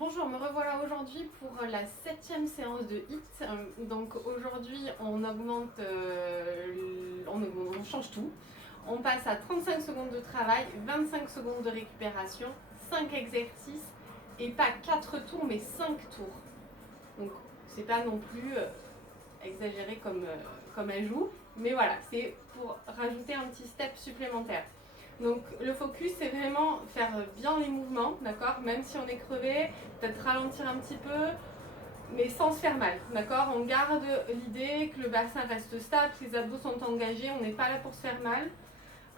Bonjour, me revoilà aujourd'hui pour la 7e séance de HIIT. Donc aujourd'hui on augmente, on change tout. On passe à 35 secondes de travail, 25 secondes de récupération, 5 exercices et pas 4 tours mais 5 tours. Donc c'est pas non plus exagéré comme ajout, mais voilà, c'est pour rajouter un petit step supplémentaire. Donc le focus c'est vraiment faire bien les mouvements, d'accord? Même si on est crevé, peut-être ralentir un petit peu, mais sans se faire mal, d'accord? On garde l'idée que le bassin reste stable, que les abdos sont engagés, on n'est pas là pour se faire mal.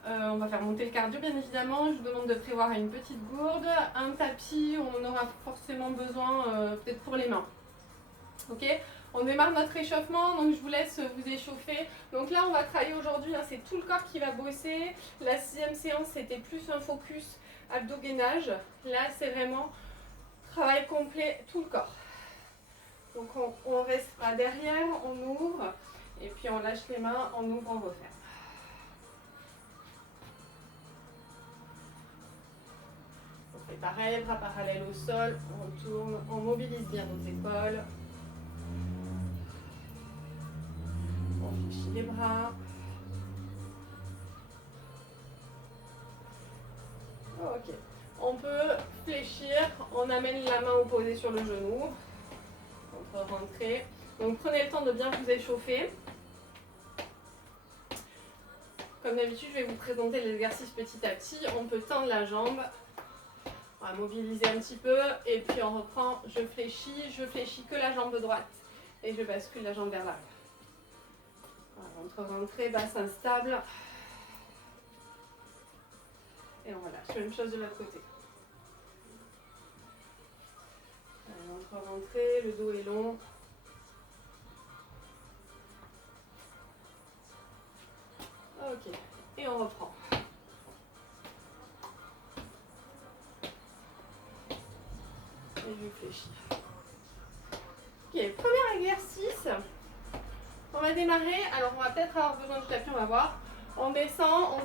On va faire monter le cardio bien évidemment, je vous demande de prévoir une petite gourde, un tapis où on aura forcément besoin peut-être pour les mains. Ok, on démarre notre échauffement, donc je vous laisse vous échauffer. Donc là, on va travailler aujourd'hui, hein, c'est tout le corps qui va bosser. La 6e séance, c'était plus un focus abdos-gainage. Là, c'est vraiment travail complet, tout le corps. Donc on reste pas derrière, on ouvre, et puis on lâche les mains, on ouvre, on referme. On fait pareil, bras parallèles au sol, on tourne, on mobilise bien nos épaules. On fléchit les bras. Ok. On peut fléchir, on amène la main opposée sur le genou. On peut rentrer. Donc prenez le temps de bien vous échauffer. Comme d'habitude, je vais vous présenter l'exercice petit à petit. On peut tendre la jambe. On va mobiliser un petit peu. Et puis on reprend, je fléchis que la jambe droite. Et je bascule la jambe vers l'arrière. Voilà, rentrée, bassin stable. Et on relâche. Même chose de l'autre côté. Rentrée, le dos est long. Ok, et on reprend. Et je fléchis. Ok, premier exercice. On va démarrer. Alors, on va peut-être avoir besoin du tapis, on va voir. On descend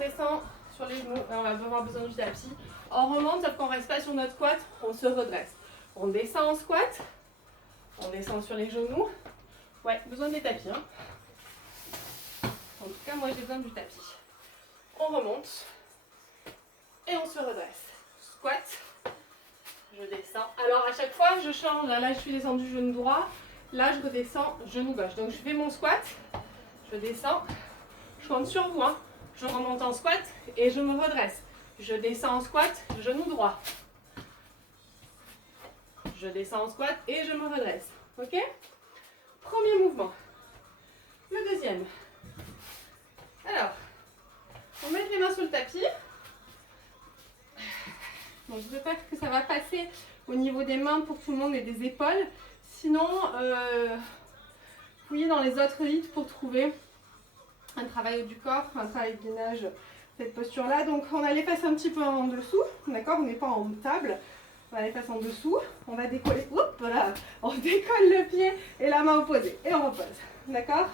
sur les genoux. On va avoir besoin du tapis. On remonte, sauf qu'on ne reste pas sur notre squat. On se redresse. On descend en squat. On descend sur les genoux. Ouais, besoin des tapis. Hein. En tout cas, moi, j'ai besoin du tapis. On remonte. Et on se redresse. Squat. Je descends. Alors, à chaque fois, je change. Là, je suis descendu genou droit. Là, je redescends genou gauche. Donc, je fais mon squat. Je descends. Je compte sur vous. Hein. Je remonte en squat et je me redresse. Je descends en squat, genou droit. Je descends en squat et je me redresse. Ok? Premier mouvement. Le deuxième. Alors, on met les mains sur le tapis. Donc, je veux que ça va passer au niveau des mains pour tout le monde et des épaules. Sinon, fouillez dans les autres hits pour trouver un travail du corps, un travail de gainage, cette posture-là. Donc, on a les fesses un petit peu en dessous, d'accord? On n'est pas en table. On a les fesses en dessous. On va décoller, voilà. On décolle le pied et la main opposée. Et on repose, d'accord?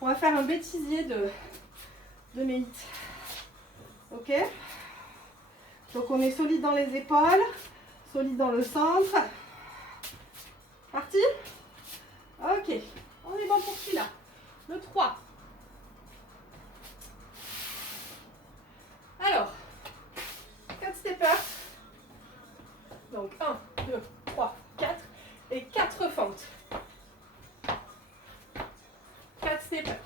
On va faire un bêtisier de mes hits. Ok? Donc, on est solide dans les épaules, solide dans le centre. Parti? Ok. On est bon pour celui-là. Le 3. Alors, 4 steppers. Donc 1, 2, 3, 4. Et 4 fentes. 4 steppers.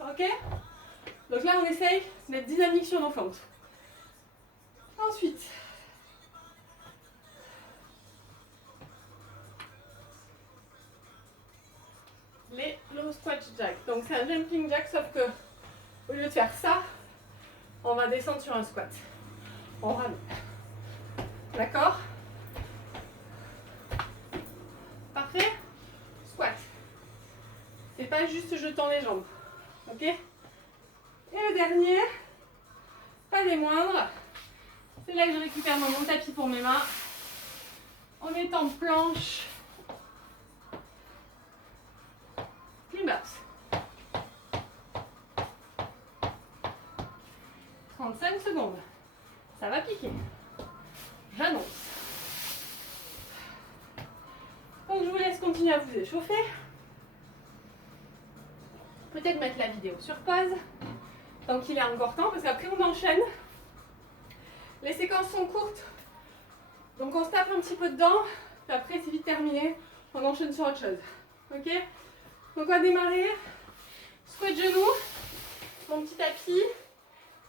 Ok? Donc là, on essaye d'être dynamique sur nos fentes. Ensuite, les low squat jack. Donc c'est un jumping jack, sauf que au lieu de faire ça, on va descendre sur un squat. On ramène. D'accord? Parfait? Squat. C'est pas juste je tends les jambes. Ok? Et le dernier, pas des moindres, c'est là que je récupère mon tapis pour mes mains. En étant planche. Climbers. 35 secondes. Ça va piquer. J'annonce. Donc je vous laisse continuer à vous échauffer. Peut-être mettre la vidéo sur pause. Tant qu'il est encore temps, parce qu'après on enchaîne. Les séquences sont courtes. Donc on se tape un petit peu dedans. Puis après c'est vite terminé. On enchaîne sur autre chose. Ok? Donc on va démarrer. Squat genou. Mon petit tapis.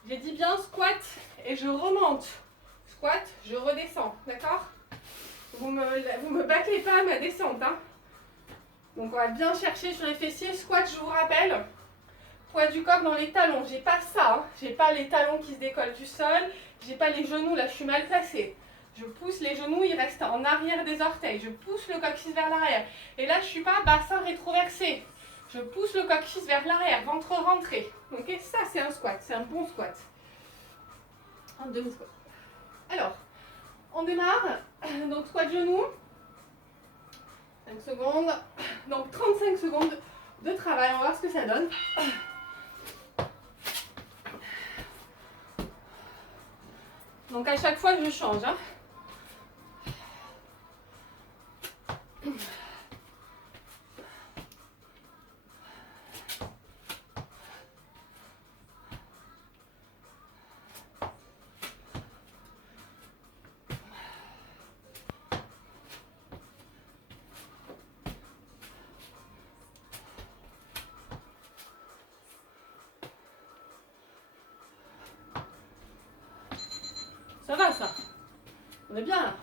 J'ai dit bien squat et je remonte. Squat, je redescends. D'accord? Vous me bâclez pas ma descente. Hein. Donc on va bien chercher sur les fessiers. Squat, je vous rappelle. Poids du corps dans les talons. J'ai pas ça. Hein. J'ai pas les talons qui se décollent du sol. J'ai pas les genoux. Là, je suis mal placée. Je pousse les genoux, ils restent en arrière des orteils. Je pousse le coccyx vers l'arrière. Et là, je suis pas bassin rétroversé. Je pousse le coccyx vers l'arrière, ventre rentré. Ok, ça c'est un squat, c'est un bon squat. Un demi-squat. Alors, on démarre. Donc squat genou. 5 secondes. Donc 35 secondes de travail. On va voir ce que ça donne. Donc à chaque fois, je change. Hein. Ça va ça. On est bien là.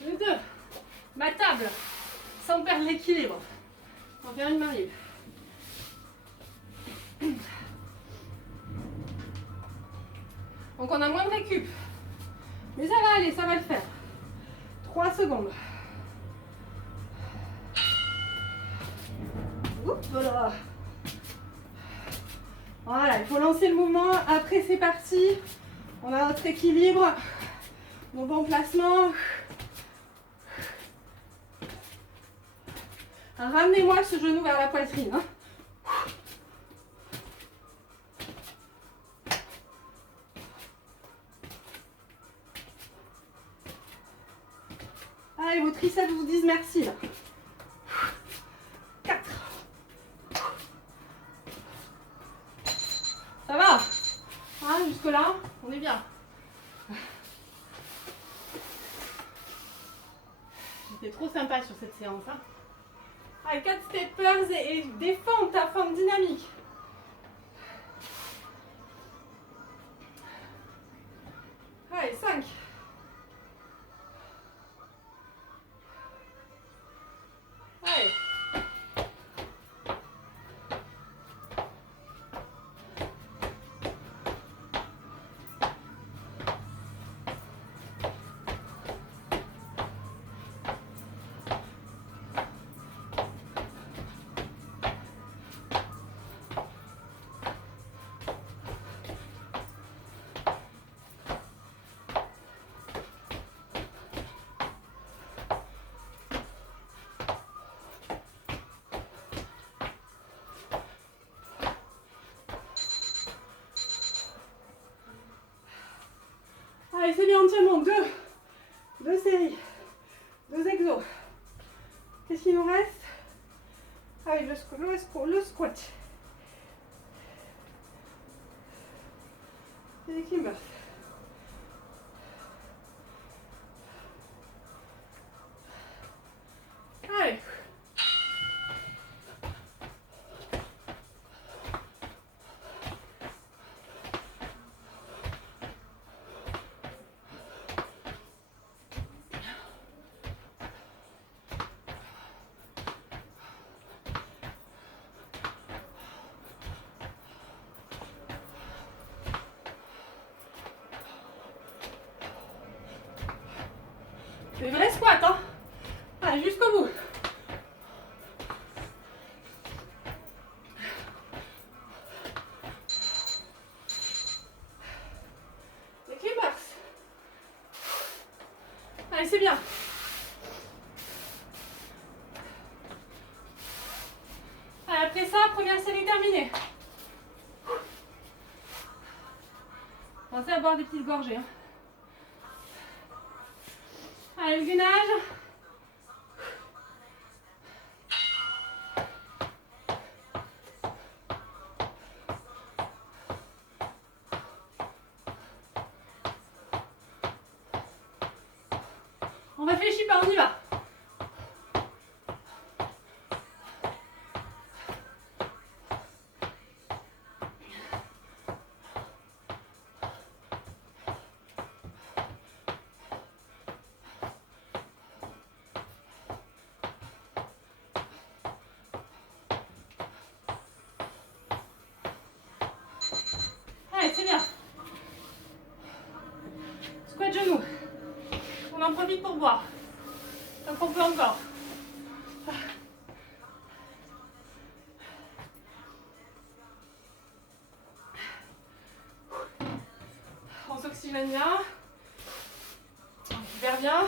Le 2. Ma table. Sans perdre l'équilibre. On va faire une main libre. Donc on a moins de récup. Mais ça va aller, ça va le faire. 3 secondes. Oups, voilà. Voilà, il faut lancer le mouvement. Après, c'est parti. On a notre équilibre. Nos bons placements. Ramenez-moi ce genou vers la poitrine. Hein. Allez, vos triceps vous disent merci. Là. 4. Ça va hein, jusque-là, on est bien. J'étais trop sympa sur cette séance. Hein. Allez, 4 steppers et des fentes à forme dynamique. Allez, 5. Allez. Allez, c'est bien, on tient bon. 2 séries. 2 exos. Qu'est-ce qu'il nous reste? Ah oui, le squat. Et les climbers. Allez. C'est vrai squat, hein. Allez, jusqu'au bout. Les climbers. Allez, c'est bien. Allez, après ça, première série terminée. boire des petites gorgées. Hein. Allez, le gainage. On réfléchit pas, on y va. Allez, c'est bien. Squat genou. On en profite pour boire. Donc on peut encore. On s'oxygène bien. On récupère bien.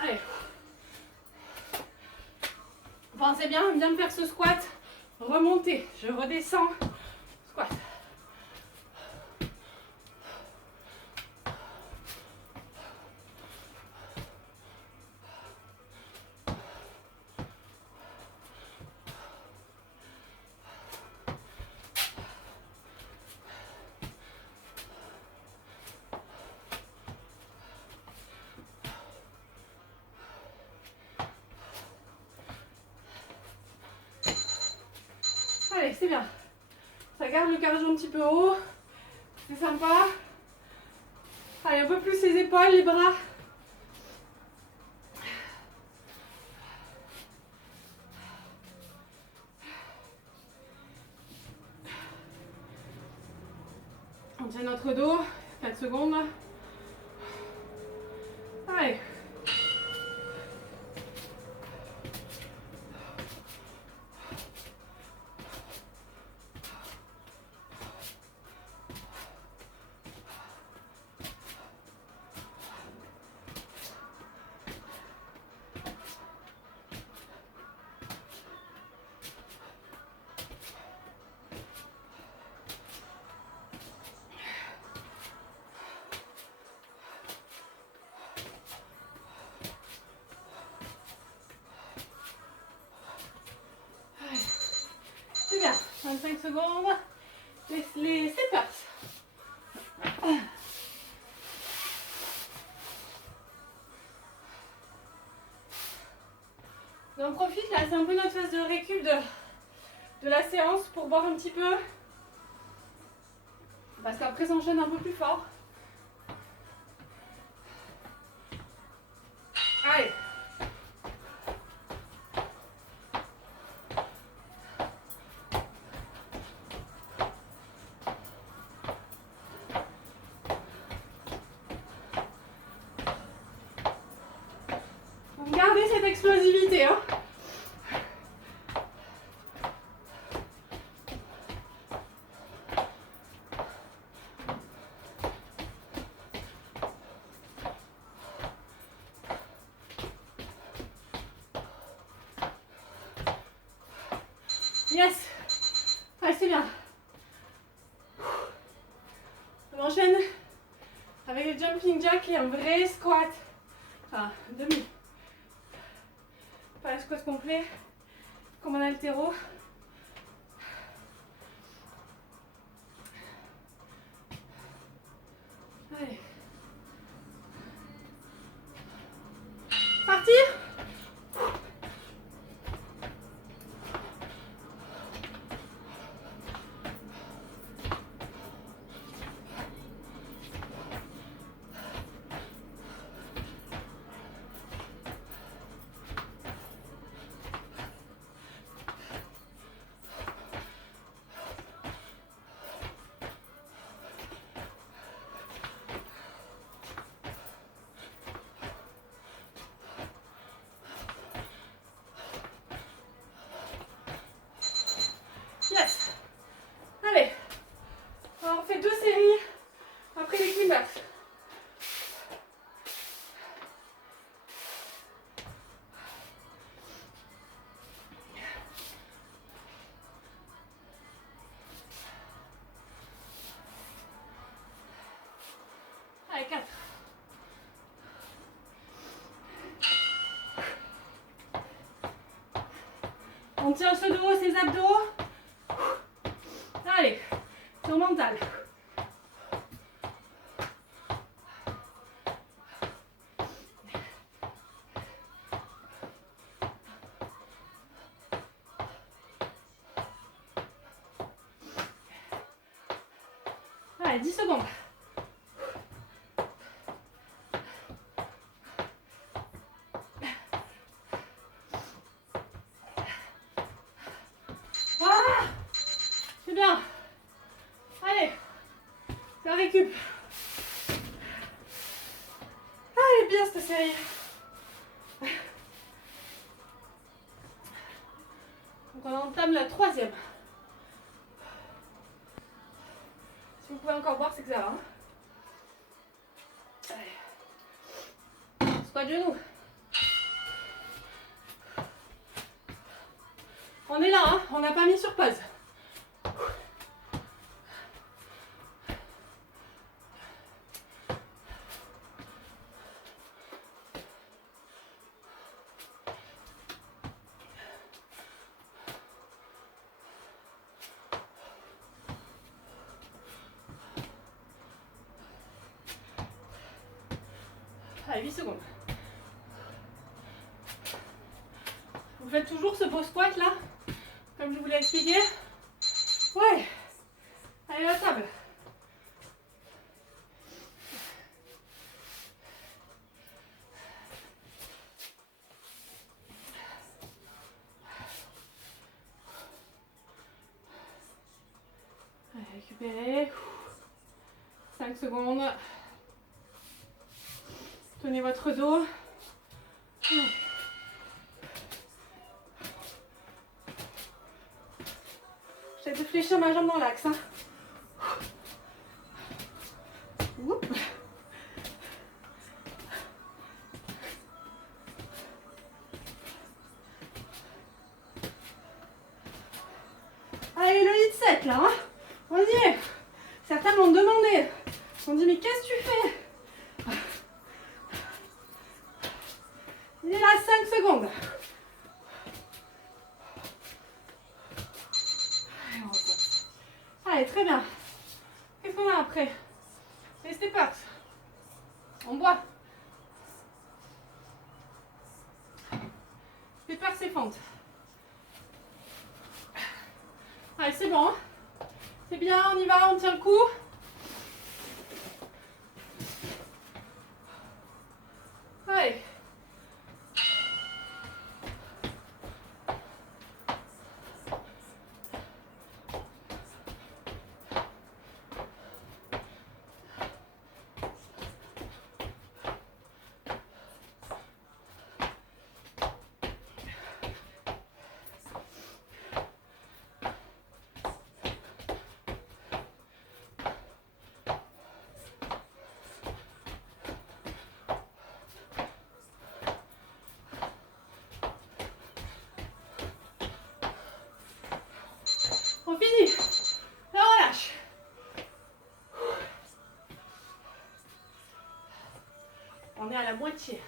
Allez. Pensez bien me faire ce squat. Remonter. Je redescends. Squat. Allez, c'est bien. Ça garde le cardio un petit peu haut. C'est sympa. Allez, un peu plus les épaules, les bras. On tient notre dos. 4 secondes. Allez. C'est bien. 25 secondes. Les steppers. Donc on profite là, c'est un peu notre phase de récup de la séance pour boire un petit peu. Parce qu'après ça enchaîne un peu plus fort. Allez. Donc gardez cette explosivité. Hein. Yes. Allez, c'est bien. On enchaîne avec le jumping jack et un vrai squat. Enfin, demi. Pas le squat complet, comme un haltéro. Allez. Partir. On tient ce dos, ces abdos. Allez, sur mental. Allez, 10 secondes. Ah, c'est bien. Allez, la récup. Ah, elle est bien cette série. Donc on entame la 3e. Si vous pouvez encore boire, c'est que ça va. Allez. Squat genou. On est là, hein, on n'a pas mis sur pause. Allez, 8 secondes. Vous faites toujours ce beau squat là, comme je vous l'ai expliqué. Ouais. Allez, la table. Allez, récupérez. 5 secondes. Tenez votre dos. J'essaie de fléchir ma jambe dans l'axe. Hein. Oups. Allez, le hit 7 là. Hein. On y est. Certains m'ont demandé. On dit mais qu'est-ce que tu fais? Il est là, 5 secondes. Allez, très bien. Qu'est-ce qu'on a après? Les steppers. On boit. Steppers et fentes. Allez, c'est bon. Hein, c'est bien, on y va, on tient le coup. Allez. On finit. Là, on relâche. On est à la moitié.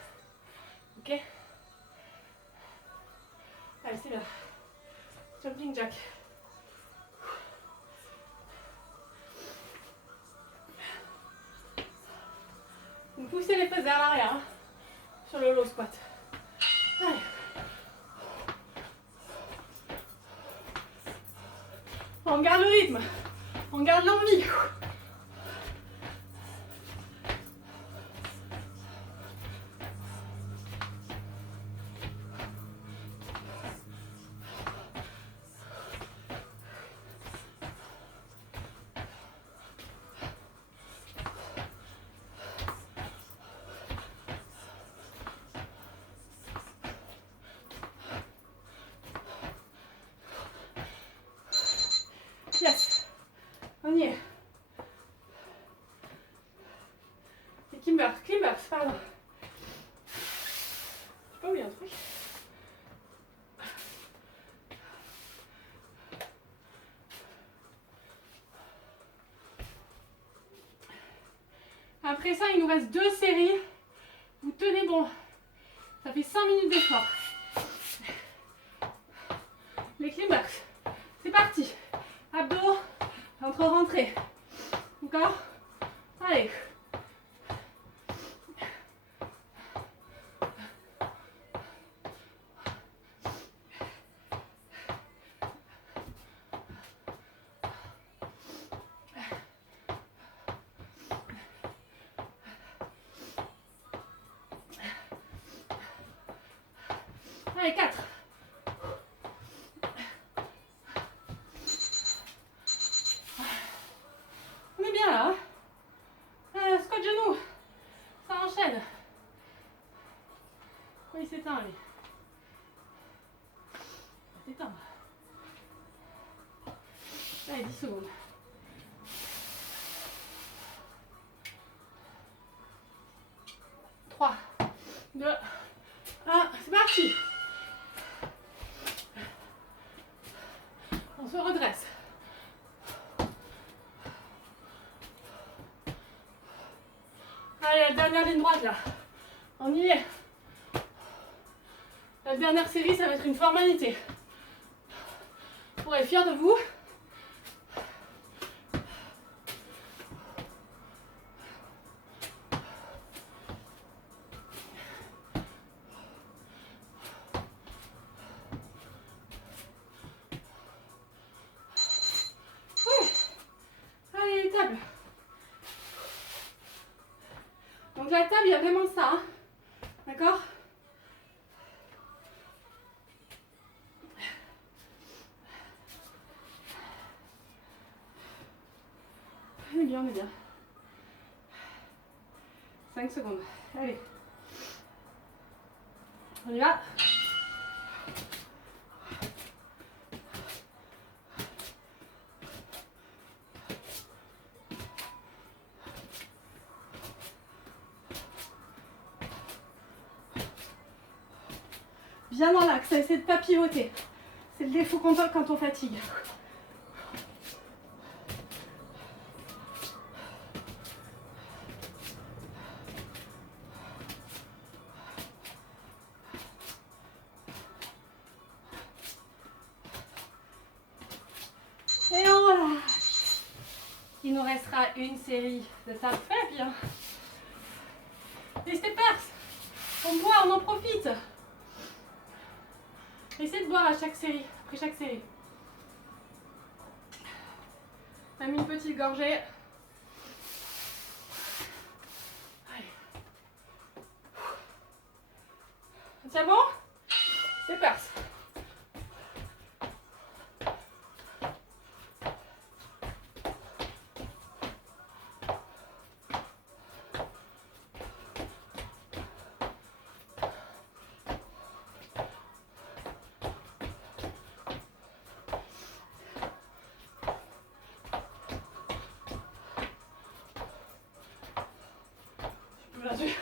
Ok? Allez, c'est bien. Jumping jack. Vous poussez les fesses vers l'arrière hein, sur le low squat. Allez. On garde le rythme. On garde l'envie. Yes. On y est. Et climbers, pardon. J'ai pas oublié un truc. Après ça, il nous reste 2 séries. Vous tenez bon. Ça fait 5 minutes d'effort. climbers. C'est parti. Abdos, entre-rentrée. Encore. Allez. Allez, 4. On est bien là. Squat genou. Ça enchaîne. Oh, il s'éteint, lui. Détendre. Allez, 10 secondes. 3, 2, 1, c'est parti. On se redresse. Allez, la dernière ligne droite là. On y est. La dernière série, ça va être une formalité. Vous pourrez être fiers de vous. Ouais. Allez, les tables. Donc la table, il y a vraiment ça. Hein. D'accord ? On est bien, on est bien. 5 secondes. Allez. On y va. Bien dans l'axe, essaie de ne pas pivoter. C'est le défaut qu'on a quand on fatigue. Et on relâche. Il nous restera une série de tables faites bien. Les steppers, on boit, on en profite. Essayez de boire à chaque série, après chaque série. On a mis une petite gorgée. Allez. C'est bon? C'est parti. Là-dessus.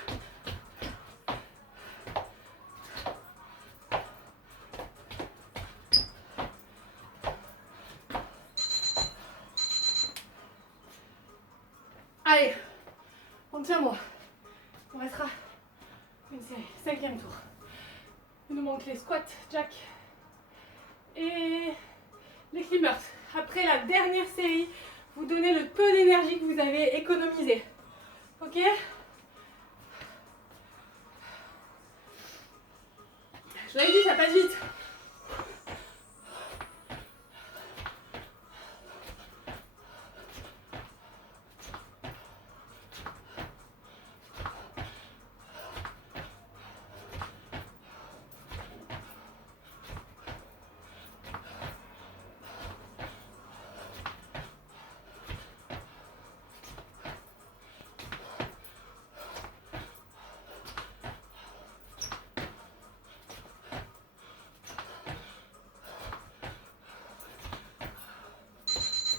Allez, on tient moi. On restera une série, 5e tour. Il nous manque les squats, jack et les climbers. Après la dernière série, vous donnez le peu d'énergie que vous avez économisé. Ok? Je vous l'avais dit, ça passe vite.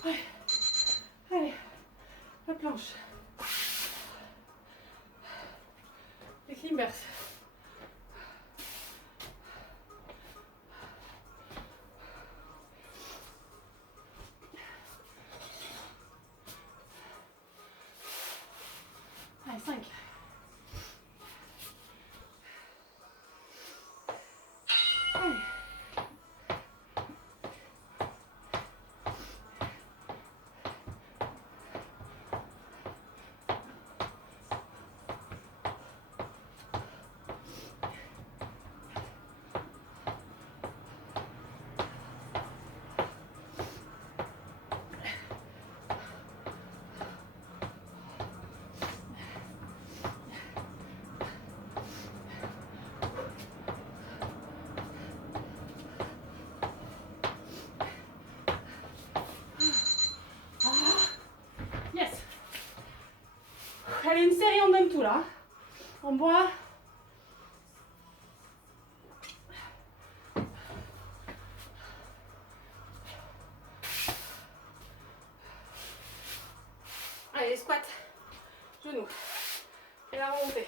Ouais. Allez, la planche. Les climbers. Allez, 5. Allez. En bois. Allez, squat, genoux. Et la remontée.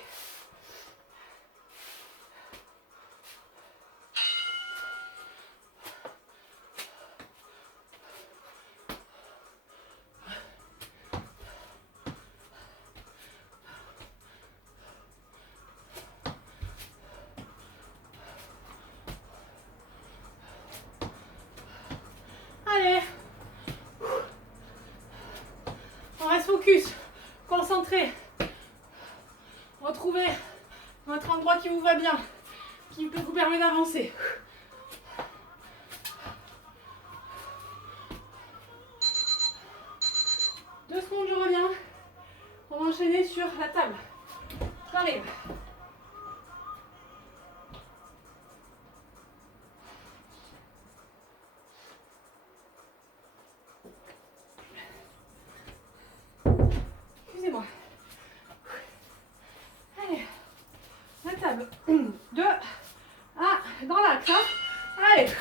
Allez. On reste focus, concentré. Retrouvez votre endroit qui vous va bien, qui peut vous permettre d'avancer. Deux secondes, je reviens. On va enchaîner sur la table. J'arrive. Excusez-moi. Allez. La table. 1, 2, 1. Dans l'axe. Hein. Allez.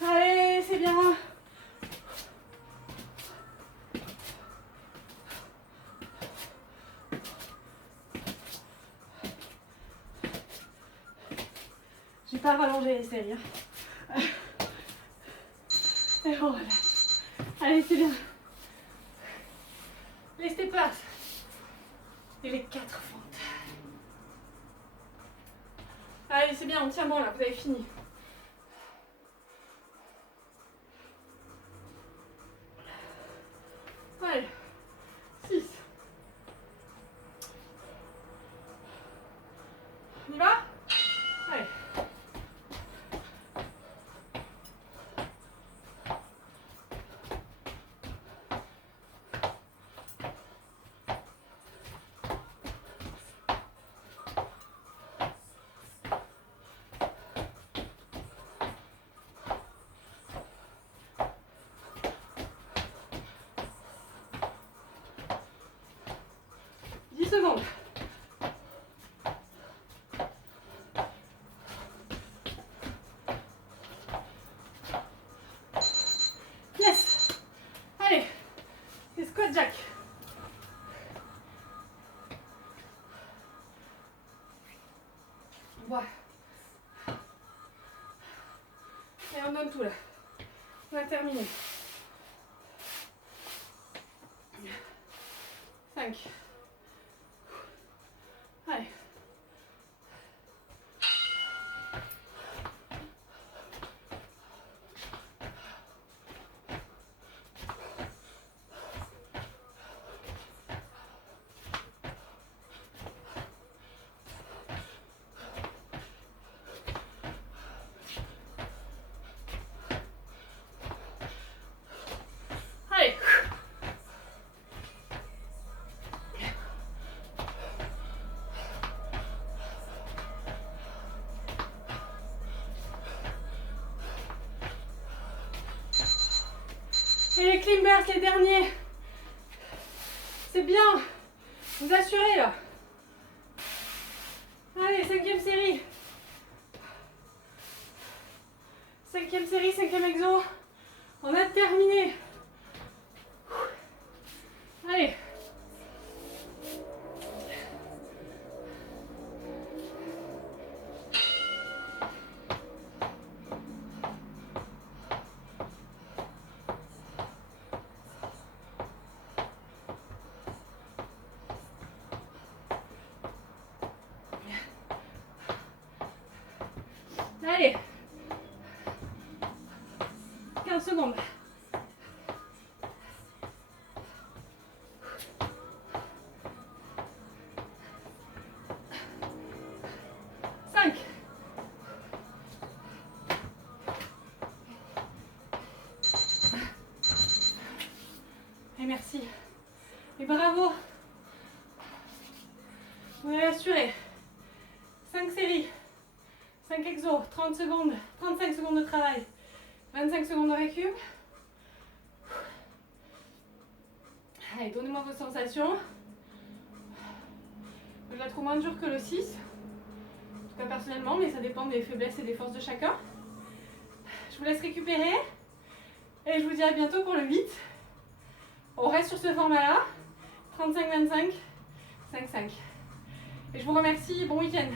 Allez, c'est bien. J'ai pas rallongé les séries. Hein. Et voilà. Allez, c'est bien. Les steppers. Et les 4 fentes. Allez, c'est bien, on tient bon là, vous avez fini. Allez, 6. On y va? Allez. Secondes. Yes. Allez, c'est squat jack. Voilà. Et on donne tout là. On a terminé. 5. Allez. Allez. Et les climbers, les derniers. C'est bien. Vous assurez là. Allez, 5e série. 5e série, 5e exo. On a terminé. Allez. Allez. 15 secondes. 5. Et merci. Et bravo. assuré. 5 séries, 5 exos, 30 secondes, 35 secondes de travail, 25 secondes de récup. Allez, donnez-moi vos sensations. Je la trouve moins dure que le 6. En tout cas personnellement, mais ça dépend des faiblesses et des forces de chacun. Je vous laisse récupérer. Et je vous dis à bientôt pour le 8. On reste sur ce format-là. 35-25, 5-5. Et je vous remercie. Bon week-end.